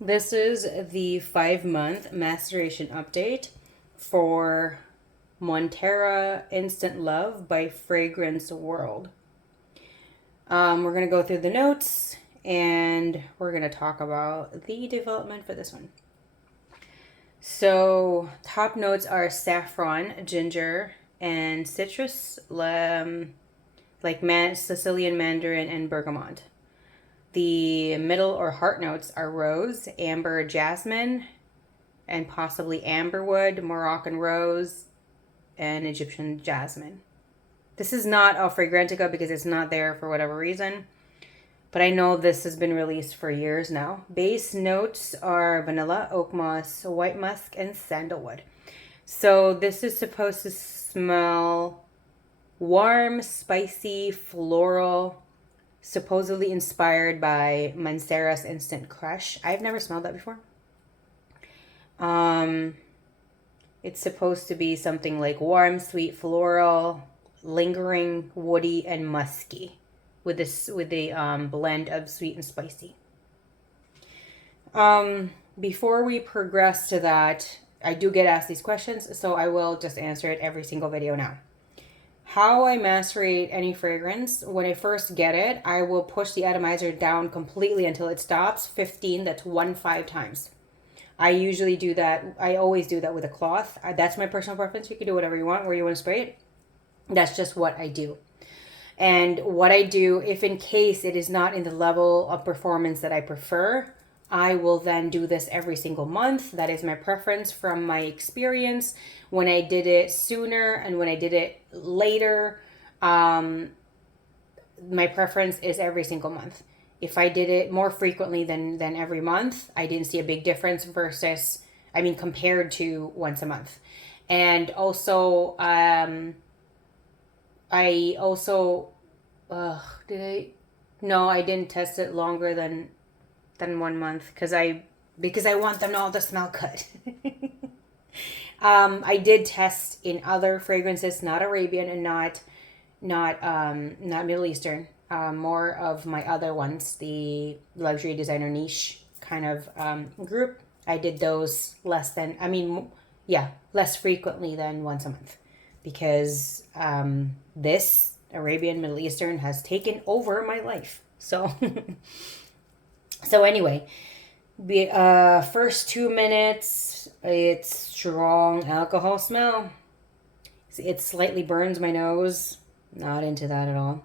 This is the 5-month maceration update for Montera Instant Love by Fragrance World. We're going to go through the notes and we're going to talk about the development for this one. So, top notes are saffron, ginger, and citrus, Sicilian mandarin, and bergamot. The middle or heart notes are rose, amber, jasmine, and possibly amberwood, Moroccan rose, and Egyptian jasmine. This is not a Fragrantica because it's not there for whatever reason, but I know this has been released for years now. Base notes are vanilla, oak moss, white musk, and sandalwood. So this is supposed to smell warm, spicy, floral, supposedly inspired by Montera's Instant Crush. I've never smelled that before. It's supposed to be something like warm, sweet, floral, lingering, woody, and musky, with a blend of sweet and spicy. Before we progress to that, I do get asked these questions, so I will just answer it every single video now. How I macerate any fragrance: when I first get it, I will push the atomizer down completely until it stops. 15, that's 1-5 times. I usually do that. I always do that with a cloth. That's my personal preference. You can do whatever you want, where you want to spray it. That's just what I do. And what I do, if in case it is not in the level of performance that I prefer, I will then do this every single month. That is my preference from my experience. When I did it sooner and when I did it later, my preference is every single month. If I did it more frequently than every month, I didn't see a big difference compared to once a month. And also, I also, no, I didn't test it longer than 1 month because I want them all to smell good. I did test in other fragrances, not Arabian and not Middle Eastern. More of my other ones, the luxury designer niche kind of group. I did those less frequently than once a month because this Arabian Middle Eastern has taken over my life. So, so anyway, first 2 minutes, it's strong alcohol smell. It slightly burns my nose. Not into that at all.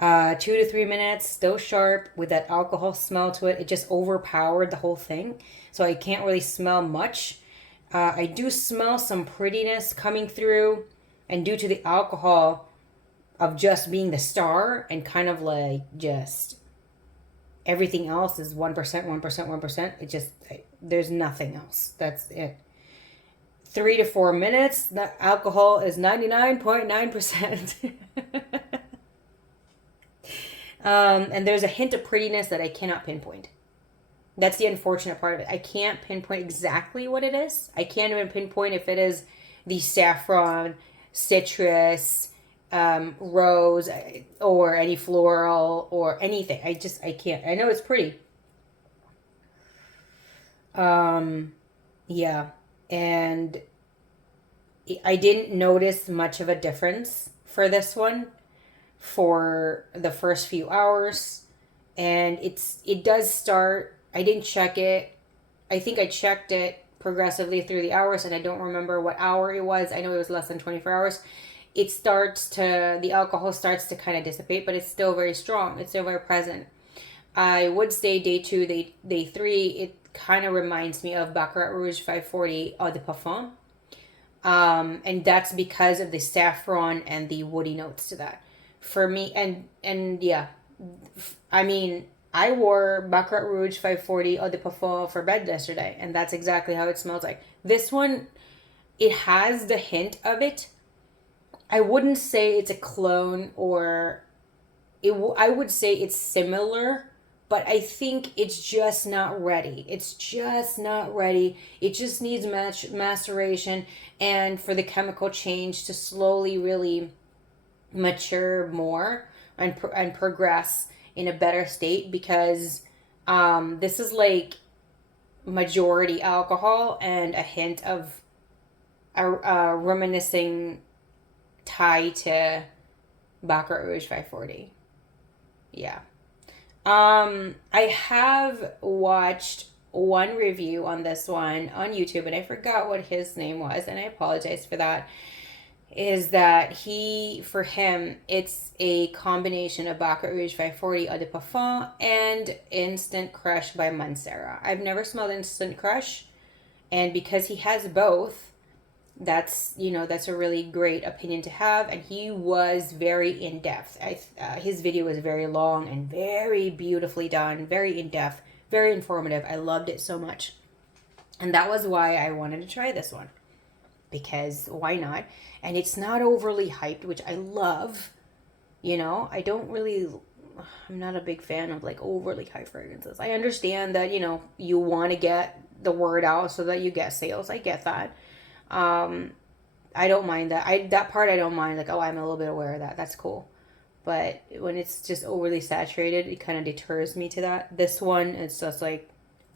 2 to 3 minutes, still sharp with that alcohol smell to it. It just overpowered the whole thing. So I can't really smell much. I do smell some prettiness coming through. And due to the alcohol of just being the star and kind of like just everything else is 1%, 1%, 1%. There's nothing else. That's it. 3 to 4 minutes, the alcohol is 99.9%. And there's a hint of prettiness that I cannot pinpoint. That's the unfortunate part of it. I can't pinpoint exactly what it is. I can't even pinpoint if it is the saffron, citrus, rose, or any floral or anything. I can't. I know it's pretty. Yeah. And I didn't notice much of a difference for this one for the first few hours. And it does start. I didn't check it. I think I checked it progressively through the hours, and I don't remember what hour it was. I know it was less than 24 hours. The alcohol starts to kind of dissipate, but it's still very strong. It's still very present. I would say day 2, day 3, it kind of reminds me of Baccarat Rouge 540 Eau de Parfum. And that's because of the saffron and the woody notes to that. For me, and yeah, I wore Baccarat Rouge 540 Eau de Parfum for bed yesterday, and that's exactly how it smells like. This one, it has the hint of it. I wouldn't say it's a clone I would say it's similar, but I think it's just not ready. It's just not ready. It just needs maceration and for the chemical change to slowly really mature more and progress in a better state because this is like majority alcohol and a hint of a reminiscing tie to Baccarat Rouge 540. Yeah. I have watched one review on this one on YouTube, and I forgot what his name was, and I apologize for that. Is that for him, it's a combination of Baccarat Rouge 540 Eau de Parfum and Instant Crush by Montera. I've never smelled Instant Crush, and because he has both, that's a really great opinion to have. And he was very in depth. His video was very long and very beautifully done, very in depth, very informative. I loved it so much, and that was why I wanted to try this one, because why not? And it's not overly hyped, which I love. I'm not a big fan of like overly high fragrances. I understand that, you want to get the word out so that you get sales. I get that. I don't mind that. That part I don't mind. Like, oh, I'm a little bit aware of that. That's cool. But when it's just overly saturated, it kind of deters me to that. This one, it's just like,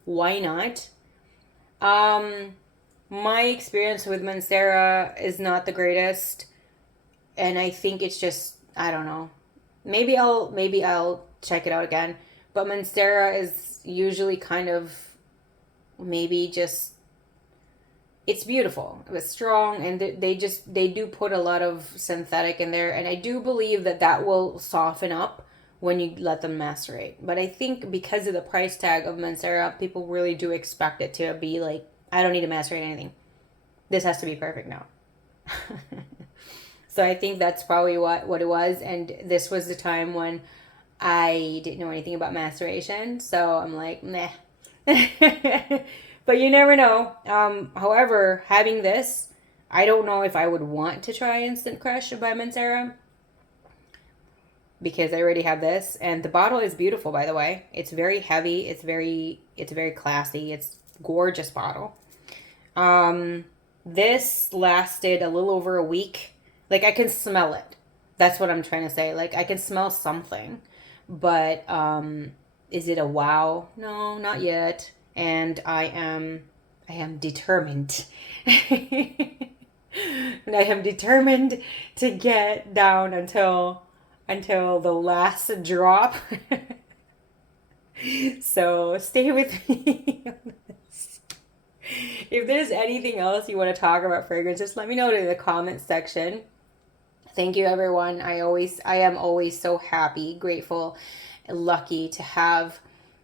why not? My experience with Mancera is not the greatest, and I think it's just, I don't know. Maybe I'll check it out again. But Mancera is usually kind of maybe just, it's beautiful. It's strong, and they do put a lot of synthetic in there, and I do believe that will soften up when you let them macerate. But I think because of the price tag of Mancera, people really do expect it to be like, I don't need to macerate anything. This has to be perfect now. So I think that's probably what it was. And this was the time when I didn't know anything about maceration. So I'm like, meh. But you never know. However, having this, I don't know if I would want to try Instant Crush by Montera, because I already have this. And the bottle is beautiful, by the way. It's very heavy. It's very classy. It's gorgeous bottle. This lasted a little over a week. Like, I can smell it. That's what I'm trying to say. Like, I can smell something. But is it a wow? No, not yet. And I am determined. And I am determined to get down until the last drop. So stay with me on this. If there's anything else you want to talk about fragrance, just let me know in the comments section. Thank you, everyone. I am always so happy, grateful, lucky to have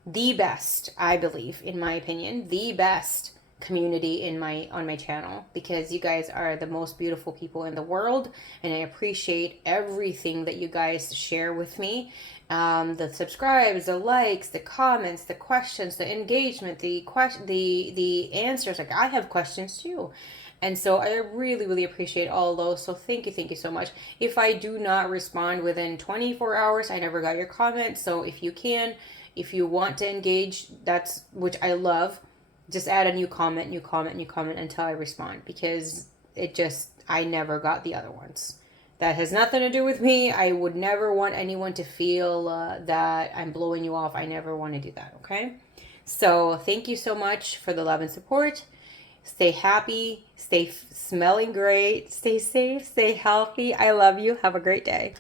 the best, I believe, in my opinion, the best community on my channel, because you guys are the most beautiful people in the world, and I appreciate everything that you guys share with me. The subscribes, the likes, the comments, the questions, the engagement, the answers. Like, I have questions too. And so I really, really appreciate all those. So thank you so much. If I do not respond within 24 hours, I never got your comment. So if you want to engage, which I love, just add a new comment until I respond, because I never got the other ones. That has nothing to do with me. I would never want anyone to feel that I'm blowing you off. I never want to do that, okay? So thank you so much for the love and support. Stay happy, stay smelling great, stay safe, stay healthy. I love you. Have a great day.